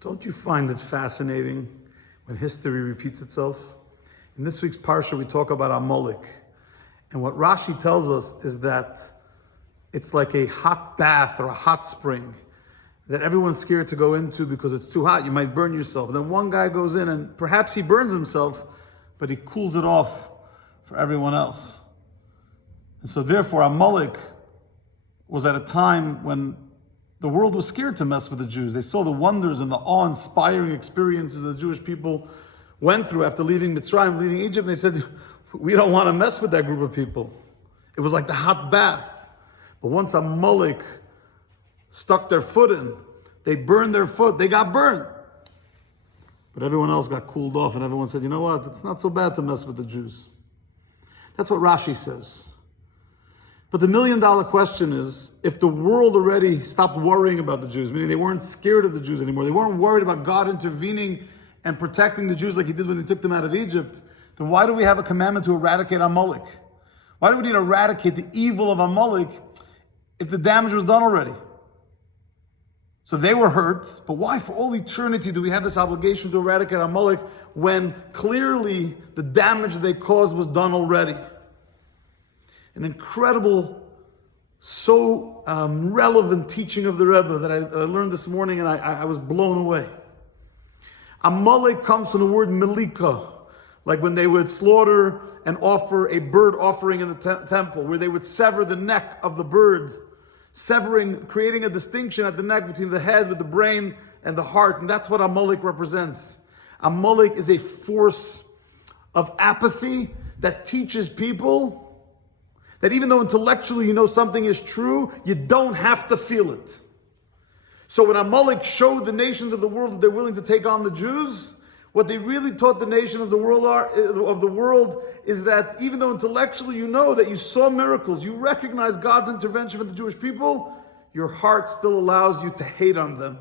Don't you find it fascinating when history repeats itself? In this week's Parsha, we talk about Amalek. And what Rashi tells us is that it's like a hot bath or a hot spring that everyone's scared to go into because it's too hot. You might burn yourself. And then one guy goes in and perhaps he burns himself, but he cools it off for everyone else. And so therefore, Amalek was at a time when the world was scared to mess with the Jews. They saw the wonders and the awe-inspiring experiences the Jewish people went through after leaving Mitzrayim, leaving Egypt. And they said, we don't want to mess with that group of people. It was like the hot bath. But once Amalek stuck their foot in, they burned their foot, they got burned. But everyone else got cooled off, and everyone said, you know what, it's not so bad to mess with the Jews. That's what Rashi says. But the $1 million question is, if the world already stopped worrying about the Jews, meaning they weren't scared of the Jews anymore, they weren't worried about God intervening and protecting the Jews like he did when he took them out of Egypt, then why do we have a commandment to eradicate Amalek? Why do we need to eradicate the evil of Amalek if the damage was done already? So they were hurt, but why for all eternity do we have this obligation to eradicate Amalek when clearly the damage they caused was done already? An incredible, so relevant teaching of the Rebbe that I learned this morning, and I was blown away. Amalek comes from the word melika, like when they would slaughter and offer a bird offering in the temple, where they would sever the neck of the bird, creating a distinction at the neck between the head with the brain and the heart, and that's what Amalek represents. Amalek is a force of apathy that teaches people that even though intellectually you know something is true, you don't have to feel it. So when Amalek showed the nations of the world that they're willing to take on the Jews, what they really taught the nation of the world is that even though intellectually you know that you saw miracles, you recognize God's intervention for the Jewish people, your heart still allows you to hate on them,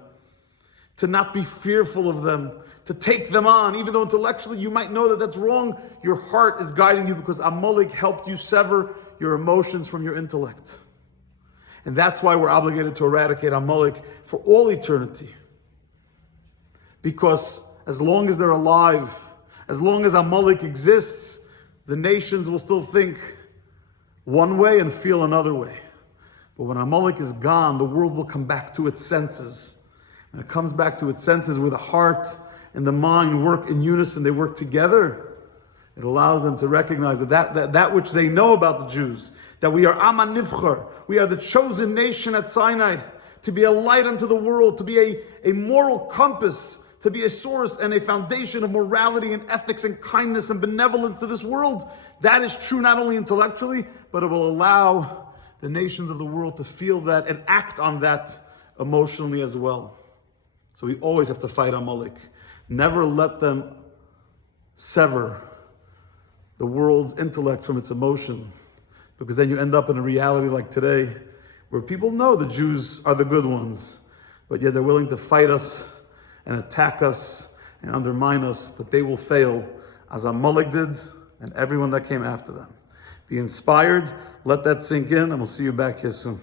to not be fearful of them, to take them on. Even though intellectually you might know that that's wrong, your heart is guiding you because Amalek helped you sever your emotions from your intellect. And that's why we're obligated to eradicate Amalek for all eternity. Because as long as they're alive, as long as Amalek exists, the nations will still think one way and feel another way. But when Amalek is gone, the world will come back to its senses. And it comes back to its senses where the heart and the mind work in unison, they work together. It allows them to recognize that which they know about the Jews, that we are Am HaNivchar, we are the chosen nation at Sinai, to be a light unto the world, to be a moral compass, to be a source and a foundation of morality and ethics and kindness and benevolence to this world. That is true not only intellectually, but it will allow the nations of the world to feel that and act on that emotionally as well. So we always have to fight Amalek. Never let them sever the world's intellect from its emotion, because then you end up in a reality like today where people know the Jews are the good ones, but yet they're willing to fight us and attack us and undermine us, but they will fail as Amalek did and everyone that came after them. Be inspired, let that sink in, and we'll see you back here soon.